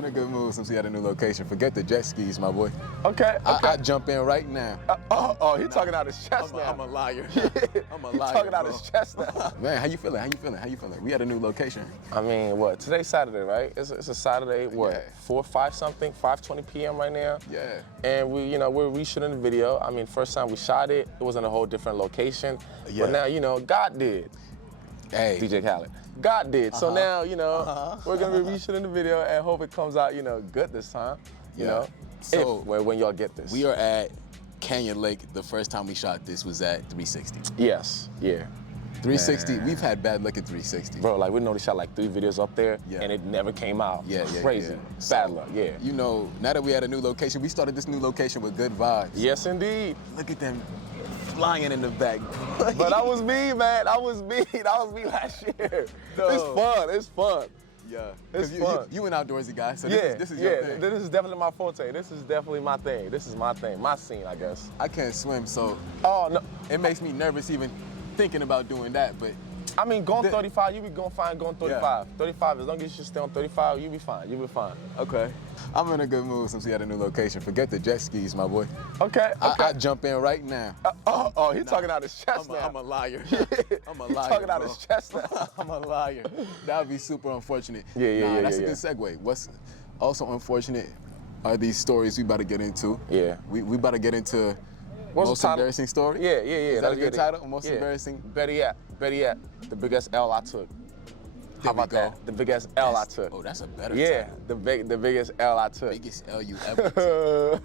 in a good mood since we had a new location. Forget the jet skis, my boy. Okay. I jump in right now. He's talking out his chest now. I'm a liar. I'm a liar. He's talking out bro. his chest now. Man, how you feeling? We had a new location. I mean, what? Today's Saturday, right? It's a Saturday. What? Yeah. 4, 5 something, 5:20 p.m. right now. Yeah. And we're reshooting the video. I mean, first time we shot it, it was in a whole different location. Yeah. But now, God did. Hey. DJ Khaled. God did. So now, we're gonna be reshooting the video and hope it comes out, good this time. You know. So when y'all get this. We are at Canyon Lake. The first time we shot this was at 360. Yes. Yeah. 360. Man. We've had bad luck at 360. Bro, like we know they shot like 3 videos up there, and it never came out. Yeah. Crazy. Bad luck. Yeah. Now that we had a new location, we started this new location with good vibes. Yes, indeed. Look at them flying in the back. But that was me, man. That was me last year. It's fun. Yeah. It's fun. You an outdoorsy guy, so this is your thing. This is definitely my forte. This is definitely my thing. This is my thing, my scene, I guess. I can't swim, so no. It makes me nervous even thinking about doing that, but I mean, going 35, you be going fine going 35. Yeah. 35, as long as you stay on 35, you'll be fine. You'll be fine. Okay. I'm in a good mood since we had a new location. Forget the jet skis, my boy. Okay. I jump in right now. He's talking out his chest now. I'm a liar. I'm a liar. He's talking out bro. his chest now. I'm a liar. That would be super unfortunate. Yeah. That's a good segue. What's also unfortunate are these stories we about to get into. Yeah. We about to get into most embarrassing story? Yeah. Is that a good title? Most embarrassing? Better yet, the biggest L I took. How about that? The biggest L I took. Oh, that's a better title. The biggest L I took. Biggest L you ever took.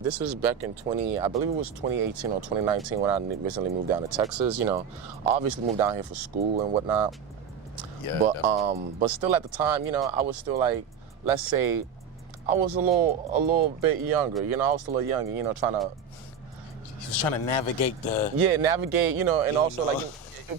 This was back in I believe it was 2018 or 2019 when I recently moved down to Texas. Obviously moved down here for school and whatnot. Yeah. But still at the time, I was still like, let's say, I was a little bit younger. I was still a little younger. He was trying to navigate the... Yeah, navigate, and also like,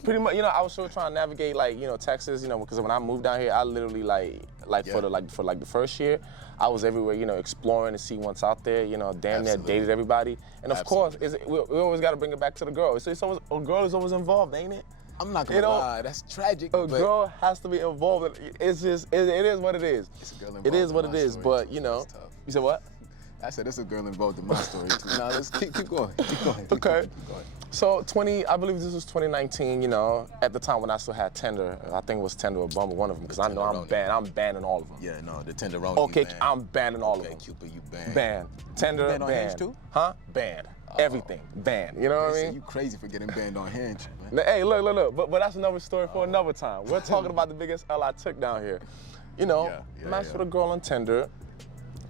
pretty much, I was still trying to navigate like, Texas, because when I moved down here, I literally for the first year, I was everywhere, exploring to see what's out there, damn near dated everybody. And of course, we always got to bring it back to the girl. So a girl is always involved, ain't it? I'm not gonna lie, that's tragic. A girl has to be involved. It's just, it is what it is. It's a girl involved. It is what it is, but you said what? I said it's a girl involved in my story too. No, let's keep going. Okay. So I believe this was 2019, at the time when I still had Tinder. I think it was Tinder or Bumble, one of them, because I know I'm banning all of them. Yeah, no, the Tenderoni. Okay, I'm banning all of them. Okay, Cupid, you banned. Banned. Tinder, banned. On Hinge too? Huh? Banned. Everything. Banned. You know what I mean? You crazy for getting banned on Hinge. Man. Hey, look. But that's another story for another time. We're talking about the biggest L I took down here. Matched with a girl on Tinder.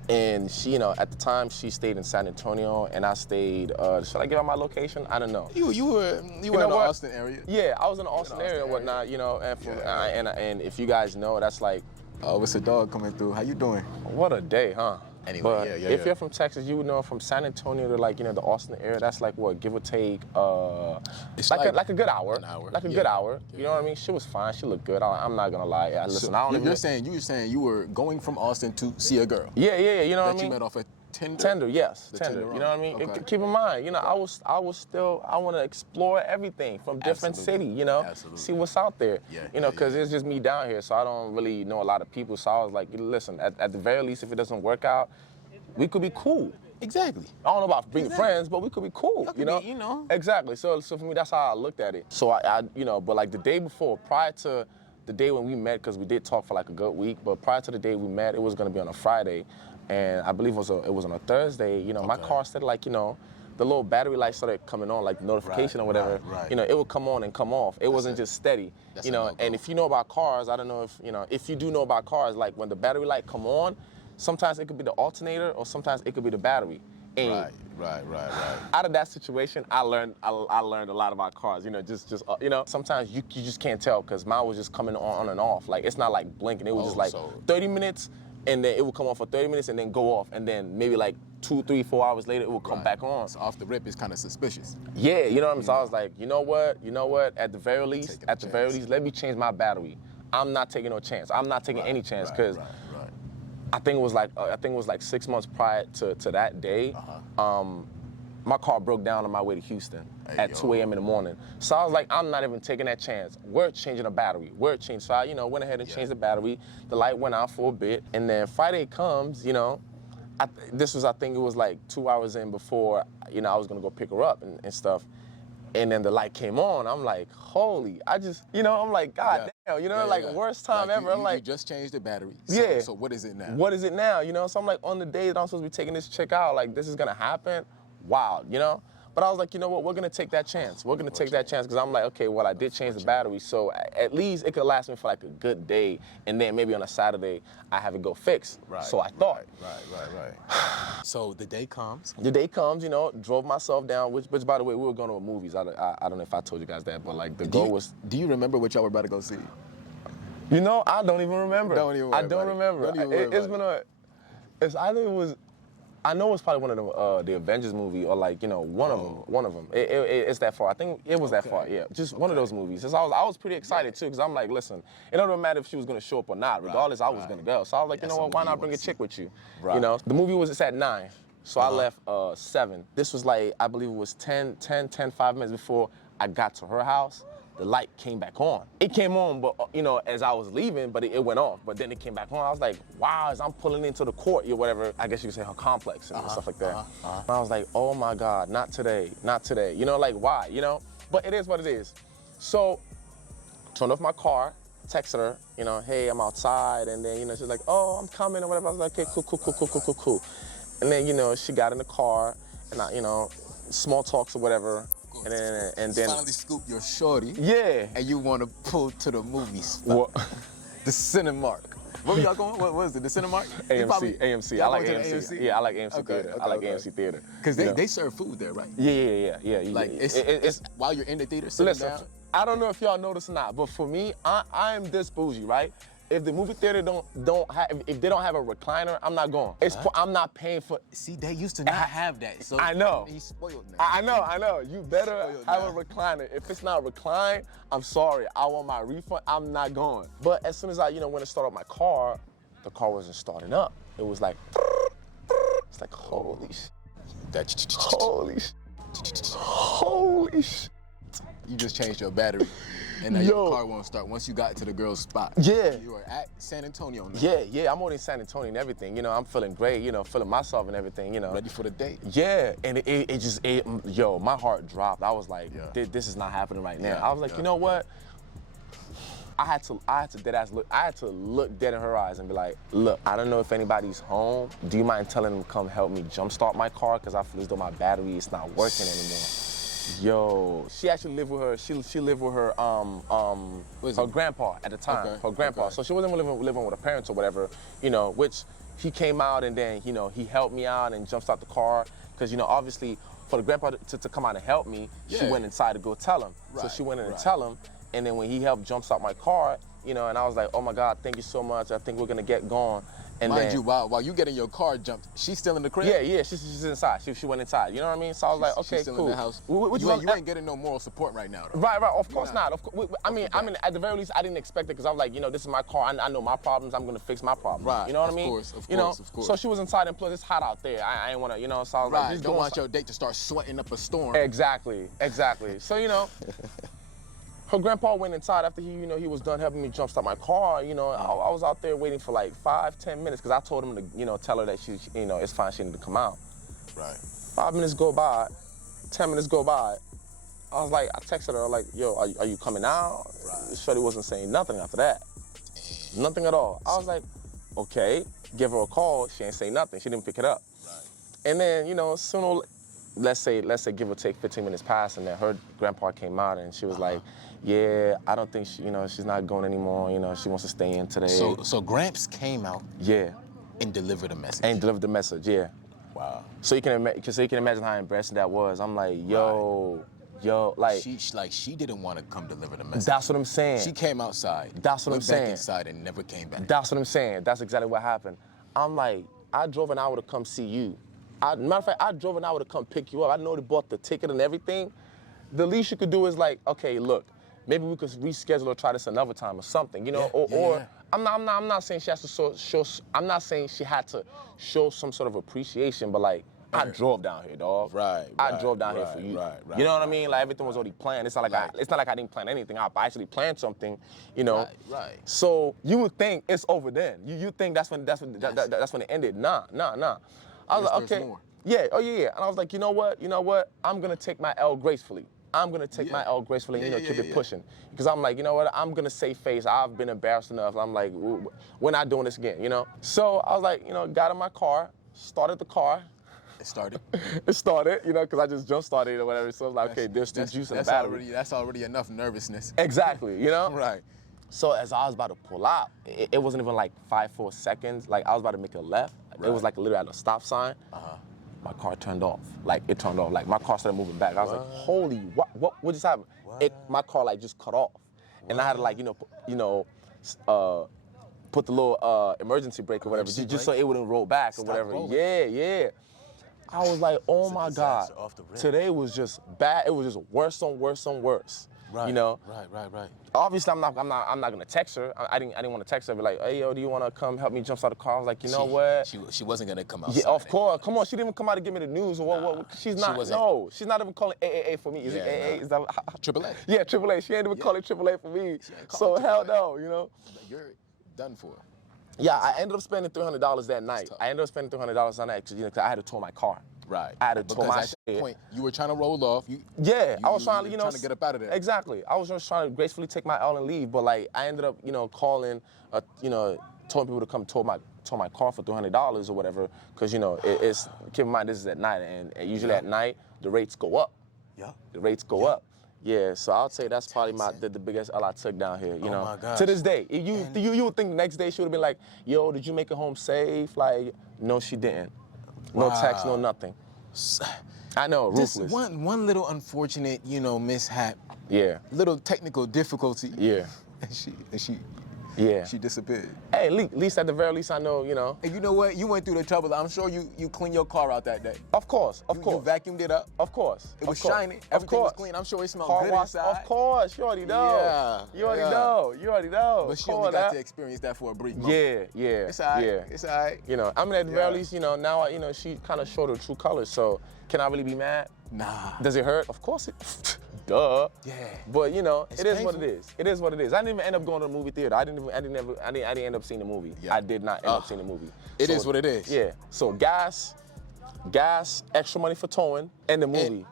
And she, at the time, she stayed in San Antonio, and I stayed. Should I give out my location? I don't know. You were in the Austin area. Yeah, I was in the Austin area and whatnot. And if you guys know, that's like. Oh, it's a dog coming through. How you doing? What a day, huh? Anyway, but if yeah. you're from Texas, you would know from San Antonio to the Austin area. That's like what, give or take, it's like a good hour. An hour. Like a good hour. You know what I mean? She was fine. She looked good. I'm not gonna lie. Listen, I don't even. You're saying you were going from Austin to see a girl. Yeah. You know what I mean? That you met off at Tinder. Tinder, yes. Tinder. Tinder, you know what I mean? Okay. Keep in mind, I want to explore everything from different cities. Absolutely. See what's out there. Yeah. Because it's just me down here, so I don't really know a lot of people. So I was like, listen, at the very least, if it doesn't work out, we could be cool. Exactly. I don't know about being friends, but we could be cool. Exactly. So for me, that's how I looked at it. So I but like the day before, prior to the day when we met, because we did talk for like a good week, but prior to the day we met, it was gonna be on a Friday, and I believe it was on a Thursday. My car started like the little battery light started coming on, like notification or whatever. Right. It would come on and come off. It wasn't just steady. And if you know about cars, I don't know if you do know about cars, like when the battery light come on, sometimes it could be the alternator or sometimes it could be the battery. And Right. out of that situation, I learned a lot about cars. Sometimes you just can't tell because mine was just coming on and off. Like it's not like blinking. It was just like 30 minutes and then it would come on for 30 minutes and then go off. And then maybe like 2, 3, 4 hours later, it will come back on. So off the rip, it's kind of suspicious. Yeah, you know what I mean? So I was like, you know what? At the very least, let me change my battery. I'm not taking no chance. I'm not taking any chance because I think it was like 6 months prior to that day. my car broke down on my way to Houston at 2 a.m. in the morning. So I was like, I'm not even taking that chance. We're changing the battery. We're changing. So I, went ahead and changed the battery. The light went out for a bit. And then Friday comes, this was, I think it was like 2 hours in before, I was gonna go pick her up and stuff. And then the light came on. I'm like, holy, I'm like, God damn, worst time ever. I'm like, you just changed the battery. So what is it now? What is it now? So I'm like, on the day that I'm supposed to be taking this chick out, like, this is gonna happen. Wow, But I was like, you know what, we're gonna take that chance. We're gonna take that chance because I'm like, okay, well, I did change the battery, so at least it could last me for like a good day, and then maybe on a Saturday, I have it go fixed. Right, so I thought. Right. So the day comes. The day comes, drove myself down, which by the way, we were going to movies. I don't know if I told you guys that, but like the goal was. Do you remember what y'all were about to go see? I don't even remember. I don't remember. I know it's probably one of the Avengers movie or like, one of them. It's that far. I think it was that far, yeah. Just one of those movies. So I was pretty excited too because I'm like, listen, it don't matter if she was gonna show up or not. Regardless, I was gonna go. So I was like, you know what, why not bring a chick with you? Right. The movie was at 9, so I left 7. This was like, I believe it was 5 minutes before I got to her house. The light came back on. It came on, but as I was leaving, but it went off. But then it came back on. I was like, wow, as I'm pulling into the court or whatever, I guess you could say her complex and stuff like that. And I was like, oh my God, not today, not today. Like why, But it is what it is. So, turned off my car, texted her, hey, I'm outside. And then, she's like, oh, I'm coming or whatever. I was like, okay, cool. And then, she got in the car and I, small talks or whatever. And then finally scoop your shorty. Yeah. And you want to pull to the movie spot. What? The Cinemark. Where were y'all going? What was it? The Cinemark? AMC. I like AMC. Yeah, I like AMC Theater. I like AMC Theater. Because they serve food there, right? Yeah. Like it's while you're in the theater sitting down. I don't know if y'all notice or not, but for me, I am this bougie, right? If the movie theater if they don't have a recliner, I'm not going. I'm not paying for. See, they used to not have that. So I know. He's spoiled now. I know. You better have a recliner. If it's not reclined, I'm sorry. I want my refund. I'm not going. But as soon as I, went to start up my car, the car wasn't starting up. It was like, it's like holy shit. Holy shit. You just changed your battery. And now your car won't start once you got to the girl's spot. Yeah. You are at San Antonio now. Yeah, I'm already in San Antonio and everything. I'm feeling great, feeling myself and everything, Ready for the date. Yeah, and it just, my heart dropped. I was like, this is not happening right now. I was like, you know what? I had to look dead in her eyes and be like, look, I don't know if anybody's home. Do you mind telling them to come help me jumpstart my car? Because I feel as though my battery is not working anymore. Yo, she actually lived with her. She lived with her her grandpa at the time. Okay. Her grandpa. Okay. So she wasn't living with her parents or whatever. Which he came out and then he helped me out and jumpstart the car because obviously for the grandpa to come out and help me, she went inside to go tell him. Right. So she went in and tell him, and then when he helped jumpstart my car, and I was like, oh my God, thank you so much. I think we're gonna get going. And Mind then, you, while you getting your car jumped, she's still in the crib? Yeah, she's inside. She went inside. You know what I mean? So I was like, okay, she's still cool. In the house. You ain't getting no moral support right now, though. Right. Of course not. I mean, at the very least, I didn't expect it because I was like, this is my car. I know my problems. I'm gonna fix my problems. Right. You know what I mean? Of course. So she was inside, and plus it's hot out there. I ain't wanna, So I was like, just don't want your date to start sweating up a storm. Exactly. So her grandpa went inside after he was done helping me jumpstart my car. I was out there waiting for like 5-10 minutes because I told him to, tell her that she, it's fine, she needed to come out. Right. 5 minutes go by, 10 minutes go by. I was like, I texted her like, yo, are you coming out? Right. Shorty wasn't saying nothing after that. Nothing at all. I was like, okay, give her a call. She ain't say nothing. She didn't pick it up. Right. And then, soon, let's say give or take 15 minutes passed, and then her grandpa came out and she was like, yeah, I don't think she's not going anymore. She wants to stay in today. So Gramps came out. Yeah. And delivered a message. Yeah. Wow. So you can imagine how embarrassing that was. I'm like, yo, like she didn't want to come deliver the message. That's what I'm saying. She came outside. That's what I'm saying. Went back inside and never came back. That's what I'm saying. That's exactly what happened. I'm like, I drove an hour to come see you. Matter of fact, I drove an hour to come pick you up. I know they bought the ticket and everything. The least you could do is like, okay, look, maybe we could reschedule or try this another time or something, or I'm not saying she has to show I'm not saying she had to show some sort of appreciation, but like, I drove down here, dog. I drove down here for you. You know what I mean? Like everything was already planned. It's not like it's not like I didn't plan anything out. I actually planned something, you know. So you would think it's over then. You think that's when it ended. Nah. I was like, okay. Yeah. And I was like, you know what? I'm gonna take my L gracefully. I'm gonna take my L gracefully and keep it pushing. Because I'm like, you know what? I'm gonna save face. I've been embarrassed enough. I'm like, we're not doing this again, you know? So I was like, got in my car, started the car. It started. It started, because I just jump started or whatever. So I was like, okay, there's still juice in the battery. That's already enough nervousness. Exactly, Right. So as I was about to pull out, it wasn't even like 4 seconds. Like I was about to make a left. It was like literally at a stop sign. My car turned off. Like it turned off. Like my car started moving back. I was like, holy, what just happened? My car like just cut off. And I had to like, put the little emergency brake or whatever, just so it wouldn't roll back or whatever. Rolling. Yeah. I was like, oh my God. Today was just bad. It was just worse on worse. Right. Right. Obviously, I'm not gonna text her. I didn't want to text her. Be like, hey yo, do you want to come help me jump out the car? I was like, you know what? She wasn't gonna come out. Yeah, of course. Come on, she didn't even come out to give me the news or what? She's not. She's not even calling AAA for me. Is it AA? Is that AAA? Yeah, AAA. She ain't even calling AAA for me. So hell no, You're done for. Yeah, I ended up spending $300 that night. I ended up spending $300 on that because I had to tow my car. Right. I had to tow my shit. At that point, you were trying to roll off. I was trying to, trying to get up out of there. Exactly. I was just trying to gracefully take my L and leave, but like I ended up, calling, telling people to come tow my car for $300 or whatever, because it's keep in mind this is at night, and usually at night the rates go up. Yeah. The rates go up. Yeah, so I'll say that's probably the biggest L I took down here, Oh my gosh. To this day. You would think the next day she would have been like, yo, did you make it home safe? Like, no, she didn't. No text, no nothing. I know, ruthless. Just one little unfortunate, mishap. Yeah. Little technical difficulty. Yeah. And she disappeared. Hey, at least at the very least I know, And you know what? You went through the trouble. I'm sure you cleaned your car out that day. Of course. You vacuumed it up. Of course. It was shiny. Everything was clean. I'm sure it smelled Car good wash, inside. Of course. You already know. Yeah. You already know. But she only got to experience that for a brief moment. Yeah. It's all right. Yeah. It's all right. I mean, at the very least, now, she kind of showed her true colors. So can I really be mad? Nah. Does it hurt? Of course it. Duh. Yeah. But it is painful. what it is. It is what it is. I didn't even end up going to the movie theater. I didn't end up seeing the movie. Yeah. I did not end up seeing the movie. It is what it is. Yeah. So gas, extra money for towing, and the movie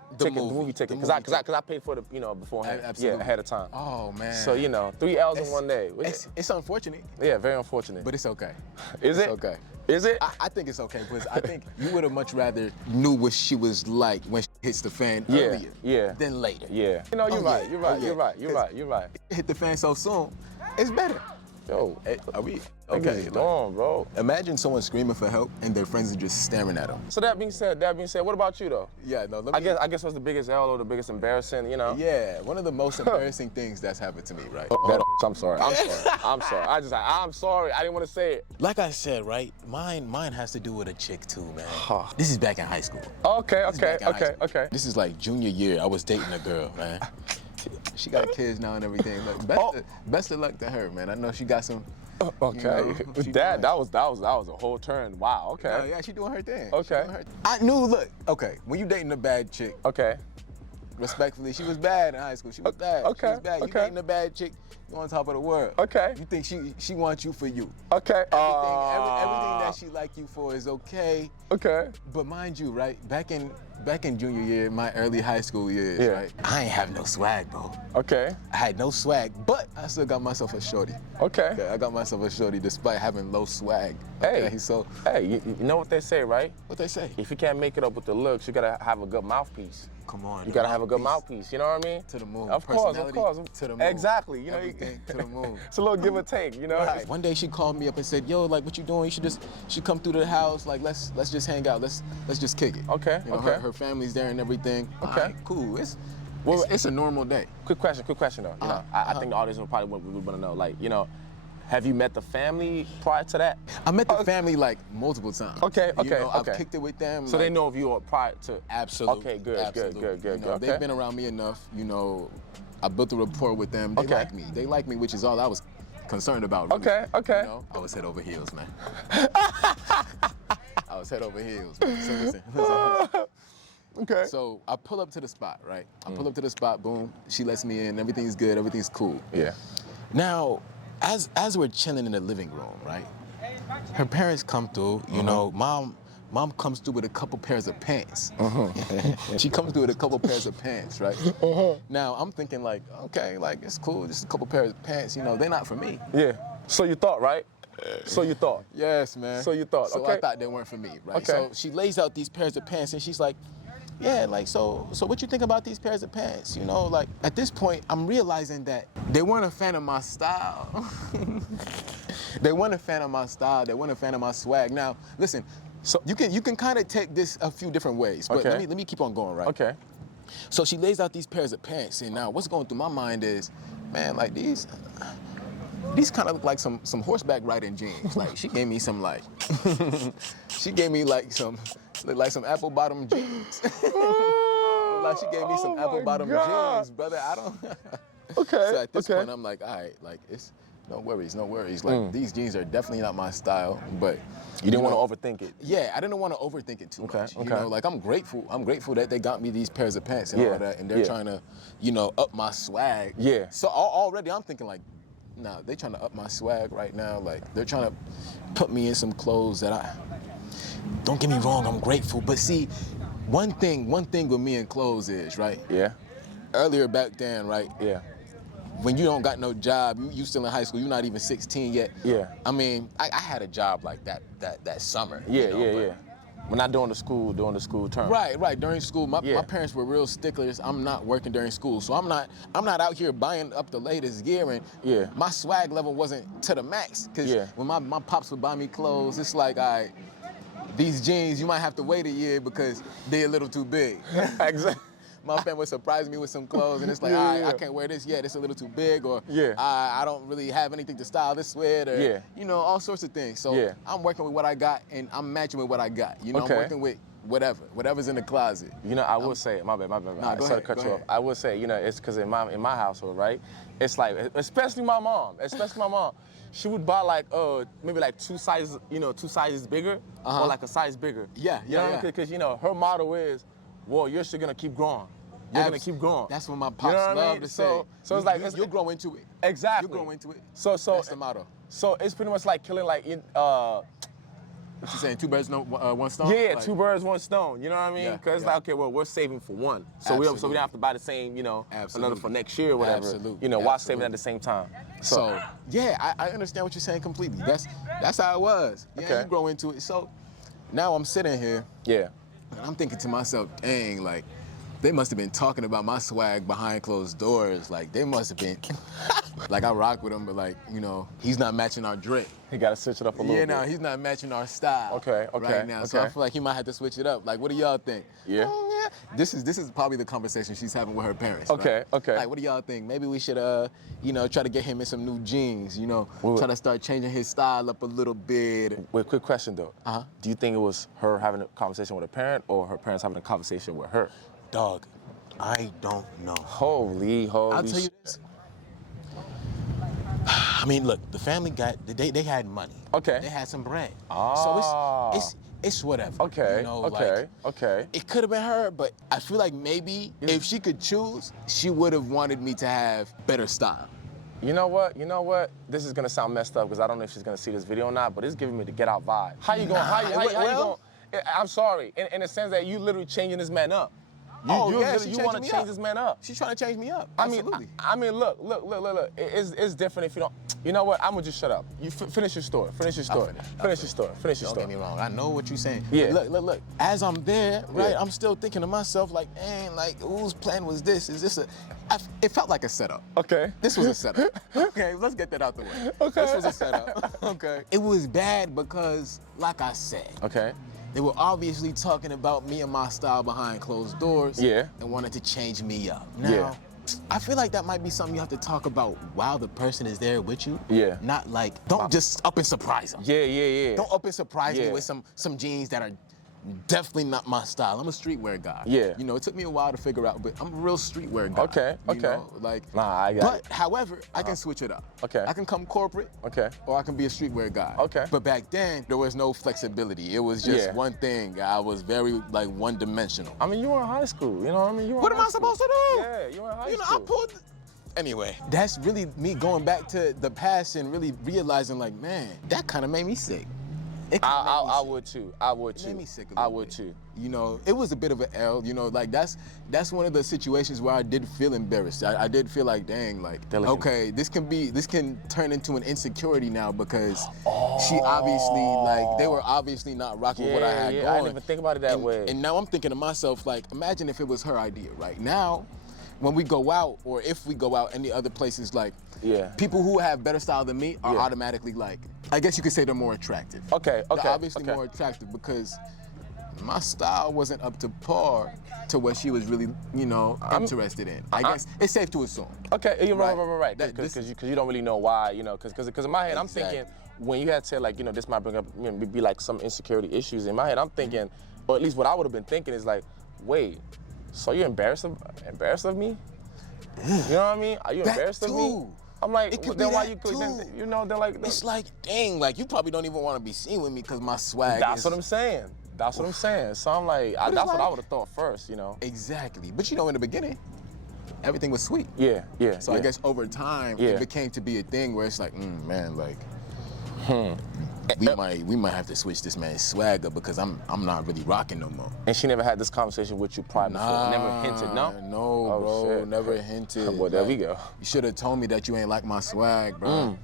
ticket. Because I paid for it, beforehand. Absolutely. Yeah, ahead of time. Oh man. So 3 L's in one day. It's unfortunate. Yeah, very unfortunate. But it's okay. Is it? Okay. Is it? I think it's okay, because I think you would have much rather knew what she was like when she hits the fan earlier than later. Yeah. You're right. Hit the fan so soon, it's better. Yo, are we okay? On, bro. Imagine someone screaming for help and their friends are just staring at them. So that being said, what about you though? Yeah, no. I guess what's the biggest L or the biggest embarrassing, Yeah, one of the most embarrassing things that's happened to me, right? I'm sorry. I'm sorry. I didn't want to say it. Like I said, right? Mine has to do with a chick too, man. This is back in high school. Okay. This is like junior year. I was dating a girl, man. She got kids now and everything. Look, best of luck to her, man. I know she got some. Okay. Dad, that was a whole turn. Wow. Okay. Yeah, she doing her thing. Okay. I knew. Look. Okay. When you dating a bad chick. Okay. Respectfully, she was bad in high school. She was bad. Okay. She was bad. You dating a bad chick, you on top of the world. Okay. You think she wants you for you. Okay. Everything that she like you for is okay. Okay. But mind you, right, back in junior year, my early high school years, right, I ain't have no swag, bro. Okay. I had no swag, but I still got myself a shorty. Okay. I got myself a shorty despite having low swag. Hey. So. Hey, you know what they say, right? What they say? If you can't make it up with the looks, you gotta have a good mouthpiece. Come on. You gotta have a good mouthpiece, you know what I mean? To the moon. Of course. To the moon. Exactly. Everything to the moon. It's a little give or take, Right. One day she called me up and said, "Yo, like, what you doing? You should come through to the house. Like, let's just hang out. Let's just kick it." Okay. Her family's there and everything. Okay. Right, cool. It's a normal day. Quick question though. I think the audience would probably would want to know, like, have you met the family prior to that? I met the family like multiple times. Okay. I've kicked it with them. So they know of you prior to. Absolutely. Okay, good. Okay. They've been around me enough. I built a rapport with them. They like me. They like me, which is all I was concerned about. Really. Okay. I was head over heels, man. I house, head over heels. Man. So listen. Okay. So I pull up to the spot, right? I pull up to the spot, boom. She lets me in. Everything's good. Everything's cool. Yeah. Now, as we're chilling in the living room, right? Her parents come through. You know, mom comes through with a couple pairs of pants. She comes through with a couple pairs of pants, right? Now I'm thinking like, okay, like it's cool. Just a couple pairs of pants. You know, they're not for me. Yeah. So you thought, right? So you thought. Yes, man. So you thought. So okay. I thought they weren't for me, right? Okay. So she lays out these pairs of pants, and she's like, yeah, like, so what you think about these pairs of pants? You know, like, at this point, I'm realizing that they weren't a fan of my style. They weren't a fan of my style. They weren't a fan of my swag. Now, listen, so you can kind of take this a few different ways, but okay. let me keep on going, right? Okay. So she lays out these pairs of pants, and now what's going through my mind is, man, like, these kind of look like some horseback riding jeans. Like, she gave me some, like, she gave me, like, some apple bottom jeans. Like, she gave me some apple bottom jeans, brother. I don't. Okay. So at this point, I'm like, all right, like, it's no worries. Like, these jeans are definitely not my style, but you didn't want to overthink it. Yeah, I didn't want to overthink it too much. Okay. You know, like, I'm grateful that they got me these pairs of pants and all that, and they're trying to, you know, up my swag. Yeah. So already I'm thinking like, nah, they're trying to up my swag right now. Like, they're trying to put me in some clothes that don't get me wrong, I'm grateful. But see, one thing with me and clothes is, right? Yeah. Earlier back then, right? Yeah. When you don't got no job, you still in high school, you're not even 16 yet. Yeah. I mean, I had a job like that summer. Yeah, you know, yeah. We're not during the school term. Right. During school, my parents were real sticklers. I'm not working during school, so I'm not out here buying up the latest gear, and my swag level wasn't to the max. Cause when my pops would buy me clothes, it's like, all right, these jeans you might have to wait a year because they're a little too big. Exactly. My family would surprise me with some clothes, and it's like, all right, I can't wear this yet. It's a little too big, or I don't really have anything to style this with, or you know, all sorts of things. So I'm working with what I got, and I'm matching with what I got. You know, I'm working with whatever's in the closet. You know, I would say, my bad. Nah, go Sorry ahead, to cut go you off. ahead. I would say, you know, it's because in my household, right? It's like, especially my mom. She would buy like maybe like two sizes bigger, or like a size bigger. Yeah. Because you know, her motto is, well, you're still gonna keep growing. You're gonna keep growing. That's what my pops love to say. So it's like you'll grow into it. Exactly. You'll grow into it. So that's the motto. So it's pretty much like killing like What you saying? Two birds, one stone? Yeah, like, 2 birds, 1 stone. You know what I mean? Because it's like, okay, well, we're saving for one, so we don't have to buy the same, you know, another for next year or whatever. Absolutely. You know, while saving at the same time. So yeah, I understand what you're saying completely. That's how it was. Yeah, Okay. you grow into it. So now I'm sitting here. Yeah. And I'm thinking to myself, dang, like, they must have been talking about my swag behind closed doors. Like, they must have been, like, I rock with him, but, like, you know, he's not matching our drip. He got to switch it up a little bit. Yeah, no, he's not matching our style. Okay. Right now, so I feel like he might have to switch it up. Like, what do y'all think? Yeah. This is probably the conversation she's having with her parents. Okay. Right? Like, what do y'all think? Maybe we should, you know, try to get him in some new jeans. You know, try to start changing his style up a little bit. Wait, quick question though. Do you think it was her having a conversation with her parent, or her parents having a conversation with her? Dog, I don't know. Holy I'll tell you this. I mean, look, the family they had money. Okay. They had some bread. Ah. So it's whatever. Okay. You know, Okay. It could have been her, but I feel like maybe if she could choose, she would have wanted me to have better style. You know what? This is gonna sound messed up because I don't know if she's gonna see this video or not, but it's giving me the get out vibe. How you going? How you going? I'm sorry, in the sense that you literally changing this man up. You want to change this man up. She's trying to change me up. Absolutely. I mean, look. It's different if you don't. You know what? I'm gonna just shut up. You finish your story. Finish your story. Don't get me wrong. I know what you're saying. Yeah. Look. As I'm there, right, I'm still thinking to myself, like, dang, like, whose plan was this? Is this it felt like a setup. Okay. This was a setup. Okay, let's get that out the way. Okay. This was a setup. Okay. It was bad because, like I said. Okay. They were obviously talking about me and my style behind closed doors. Yeah. And wanted to change me up. Now, I feel like that might be something you have to talk about while the person is there with you. Yeah. Not like, don't just up and surprise them. Yeah. Don't up and surprise me with some jeans that are definitely not my style. I'm a streetwear guy. Yeah. You know, it took me a while to figure out, but I'm a real streetwear guy. Okay, You okay. know, like, Nah, I got it. however, I can switch it up. Okay. I can come corporate. Okay. Or I can be a streetwear guy. Okay. But back then, there was no flexibility. It was just Yeah. one thing. I was very, like, one-dimensional. I mean, you were in high school, you know what I mean? You were What in am I high school. supposed to do? Yeah, you were in high You know, school. I pulled. Anyway, that's really me going back to the past and really realizing, like, man, that kind of made me sick. It kinda made me I sick. would too. I would It too. made me sick a I little would bit. too. You know, it was a bit of an L. You know, like that's one of the situations where I did feel embarrassed. I did feel like, dang, like, Delicate. okay, this can turn into an insecurity now because she obviously, like, they were obviously not rocking with what I had Yeah, going. I didn't even think about it that way. And now I'm thinking to myself, like, imagine if it was her idea, right? Now, when we go out, or if we go out any other places, like, Yeah. people who have better style than me are Yeah. automatically, like, I guess you could say they're more attractive. Okay, okay. They're obviously okay. more attractive because my style wasn't up to par to what she was really, you know, interested in. I guess it's safe to assume. Okay, you're right. That- Because this- you don't really know why, you know, because in my head I'm Exactly. thinking when you had said like, you know, this might bring up, you know, be like some insecurity issues. In my head I'm thinking, or at least what I would have been thinking is like, wait, so you're embarrassed of me? You know what I mean? Are you That embarrassed of me? too. I'm like, It could then be why that you could, too. then, you know, they're like, It's like, dang, like you probably don't even want to be seen with me because my swag that's is... what I'm saying. That's what I'm saying. So I'm like, it's that's what I like- would have thought first, you know? Exactly. But you know, in the beginning, everything was sweet. Yeah. So I guess over time, Yeah. it became to be a thing where it's like, man, like, we might have to switch this man's swag up because I'm not really rocking no more. And she never had this conversation with you prior before? Never hinted, no? No, Oh, bro, shit. never hinted. Well, there we go. You should have told me that you ain't like my swag, bro.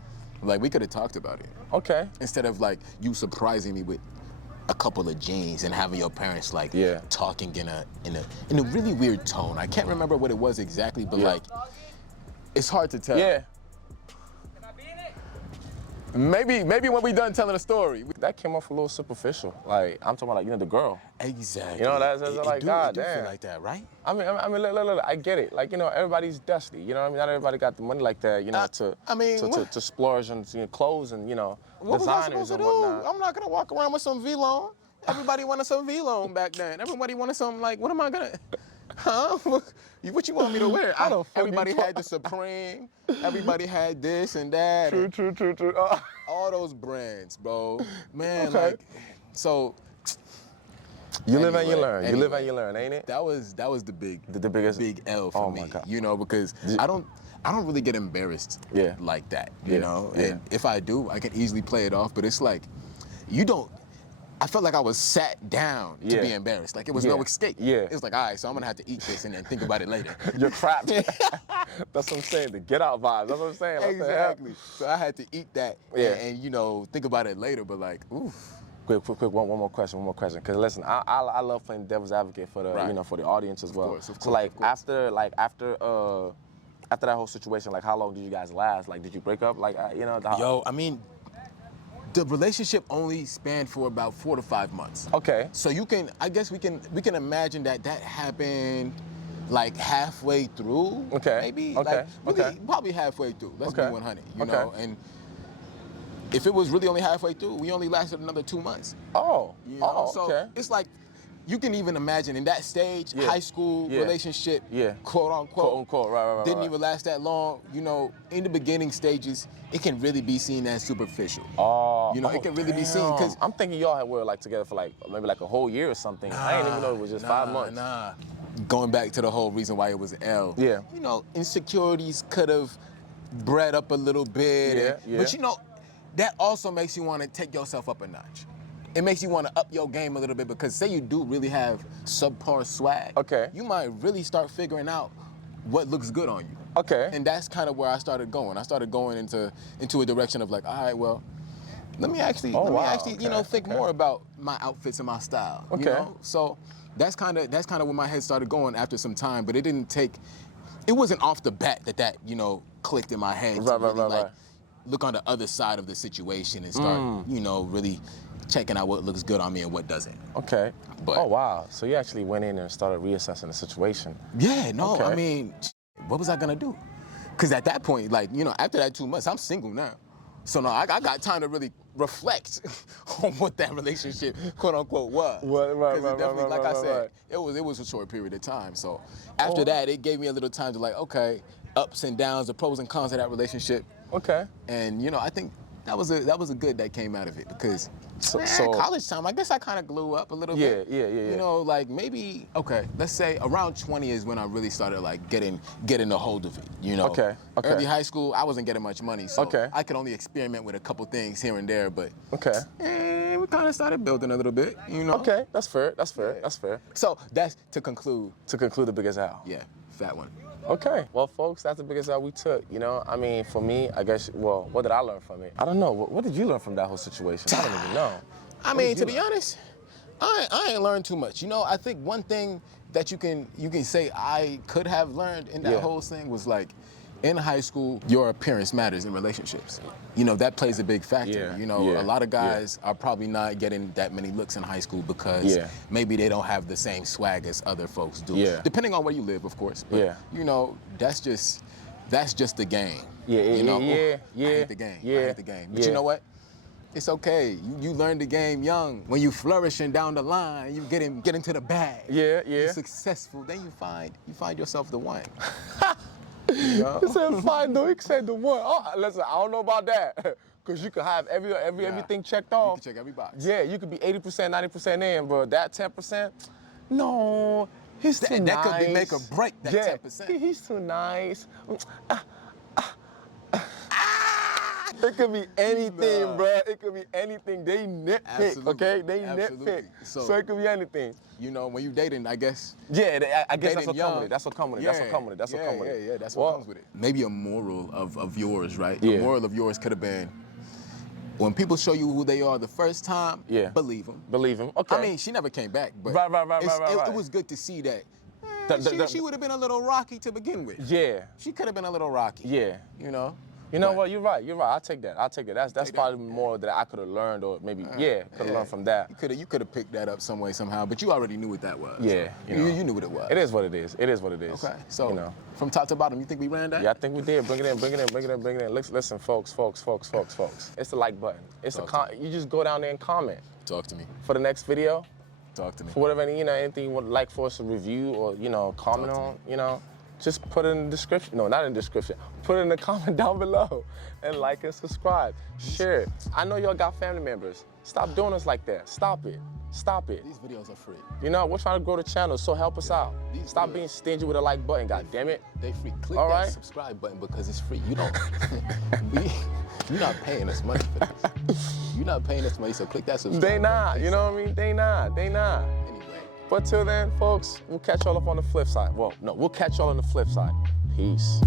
Like, we could have talked about it. Okay. Instead of, like, you surprising me with a couple of jeans and having your parents, like, Yeah. talking in a really weird tone. I can't remember what it was exactly, but, Yeah. like, it's hard to tell. Yeah. Maybe when we done telling a story. That came off a little superficial. Like, I'm talking about, like, you know, the girl. Exactly. You know, that's like, God it do damn. feel like that, right? I mean, look, I get it. Like, you know, everybody's dusty. You know what I mean? Not everybody got the money like that, you know, to splurge on, you know, clothes and, you know, What was I designers supposed to and do? whatnot. I'm not gonna walk around with some V-Lone. Everybody wanted some V-Lone back then. Everybody wanted some, like, what am I gonna, huh? What you want me to wear? How the fuck Everybody you had the Supreme. Everybody had this and that. and True. all those brands, bro. Man, Okay. like, so. You live and you Anyway, learn. You live anyway. and you learn, ain't it? That was the biggest big L for Oh me. my God. You know, because I don't really get embarrassed Yeah. like that. Yeah. You know, Yeah. and if I do, I can easily play it off. But it's like, you don't. I felt like I was sat down to Yeah. be embarrassed. Like it was Yeah. no escape. Yeah. It was like, all right, so I'm gonna have to eat this and then think about it later. You're trapped. That's what I'm saying. The get out vibes. That's what I'm saying. Like, Exactly. So I had to eat that Yeah. and you know think about it later. But like, oof. Quick. One more question. Because listen, I love playing devil's advocate for the Right. you know for the audience as well. Of course, So like of course. after that whole situation, like how long did you guys last? Like did you break up? Like you know. Yo, I mean, the relationship only spanned for about 4 to 5 months. Okay. So I guess we can imagine that happened like halfway through. Okay, Maybe. okay, Like, really, okay. probably halfway through. Let's be Okay, 100. You okay. know, and if it was really only halfway through, we only lasted another 2 months. Oh. You know? Oh. So Okay. it's like you can even imagine in that stage, Yeah. high school Yeah. relationship, Yeah. quote unquote, Quote unquote. Right. didn't even last that long. You know, in the beginning stages, it can really be seen as superficial. Oh. You know, it can really be seen, 'cause- I'm thinking y'all were like together for like maybe like a whole year or something. I didn't even know it was just 5 months. Nah. Going back to the whole reason why it was L. Yeah. You know, insecurities could have bred up a little bit. Yeah. But you know, that also makes you want to take yourself up a notch. It makes you want to up your game a little bit because say you do really have subpar swag. Okay. You might really start figuring out what looks good on you. Okay. And that's kind of where I started going. I started going into a direction of like, all right, well, let me actually, you know, Okay, think more about my outfits and my style. You Okay. know? So that's kind of where my head started going after some time. But it wasn't off the bat that you know clicked in my head to Right, really like right. look on the other side of the situation and start you know really checking out what looks good on me and what doesn't. Okay. But- Oh wow. So you actually went in and started reassessing the situation. Yeah, no, Okay. I mean, what was I gonna do? Because at that point, like, you know, after that 2 months, I'm single now. So no, I got time to really reflect on what that relationship, quote unquote, was. Right, Definitely, like I said, it was a short period of time. So after that, it gave me a little time to like, okay, ups and downs, the pros and cons of that relationship. Okay. And you know, I think that was a good that came out of it because college time, I guess I kind of glue up a little bit. Yeah. You know, like maybe, okay, let's say around 20 is when I really started like getting a hold of it, you know. Okay. Early high school, I wasn't getting much money, so I could only experiment with a couple things here and there, but we kind of started building a little bit, you know. Okay, that's fair. So that's to conclude. To conclude the biggest L. Yeah, fat one. Okay, well, folks, that's the biggest L we took, you know? I mean, for me, I guess, well, what did I learn from it? I don't know. What did you learn from that whole situation? I don't even know. I mean, to be honest, I ain't learned too much. You know, I think one thing that you can say I could have learned in that whole thing was like, in high school, your appearance matters in relationships. You know, that plays a big factor. You know, a lot of guys are probably not getting that many looks in high school because maybe they don't have the same swag as other folks do. Depending on where you live, of course. But, you know, that's just the game. You know? I hate the game. I hate the game. But you know what? It's okay. You learn the game young. When you flourishing down the line, you get into the bag. You're successful. Then you find yourself the one. You know? He said fine, though. He said the one. Oh, listen, I don't know about that. Because you could have everything checked off. You can check every box. Yeah, you could be 80%, 90% in, but that 10%, no, he's too nice. That could be make or break that 10%. He's too nice. It could be anything, bro. It could be anything. They nitpick, okay? They nitpick. So it could be anything. You know, when you dating, I guess. Yeah, I guess that's what young, comes with it. That's what comes with it. That's what comes with it. Yeah, that's what comes with it. Maybe a moral of yours, right? The moral of yours could have been, when people show you who they are the first time, believe them. Believe them, okay. I mean, she never came back, but right. It was good to see that. She would have been a little rocky to begin with. Yeah. She could have been a little rocky. Yeah. You know? You know what? You're right. I'll take that. That's probably more that I could have learned, or maybe could have learned from that. You could have picked that up some way somehow, but you already knew what that was. Yeah, you knew what it was. It is what it is. Okay, so from top to bottom, you think we ran that? Yeah, I think we did. Bring it in. Listen, folks. It's the like button. It's you just go down there and comment. Talk to me. For the next video. Talk to me. For whatever anything you would like for us to review or comment on, just put it in the description. No, not in the description. Put it in the comment down below and like and subscribe. Share it. I know y'all got family members. Stop doing us like that. Stop it. These videos are free. You know, we're trying to grow the channel, so help us out. Stop being stingy with a like button, God damn it. They free. Click that subscribe button because it's free. You don't. You're not paying us money for this. You're not paying us money, so click that subscribe. They not. You know what I mean? They not. Anyway. But till then, folks, we'll catch y'all up on the flip side. Well, no, we'll catch y'all on the flip side. Peace.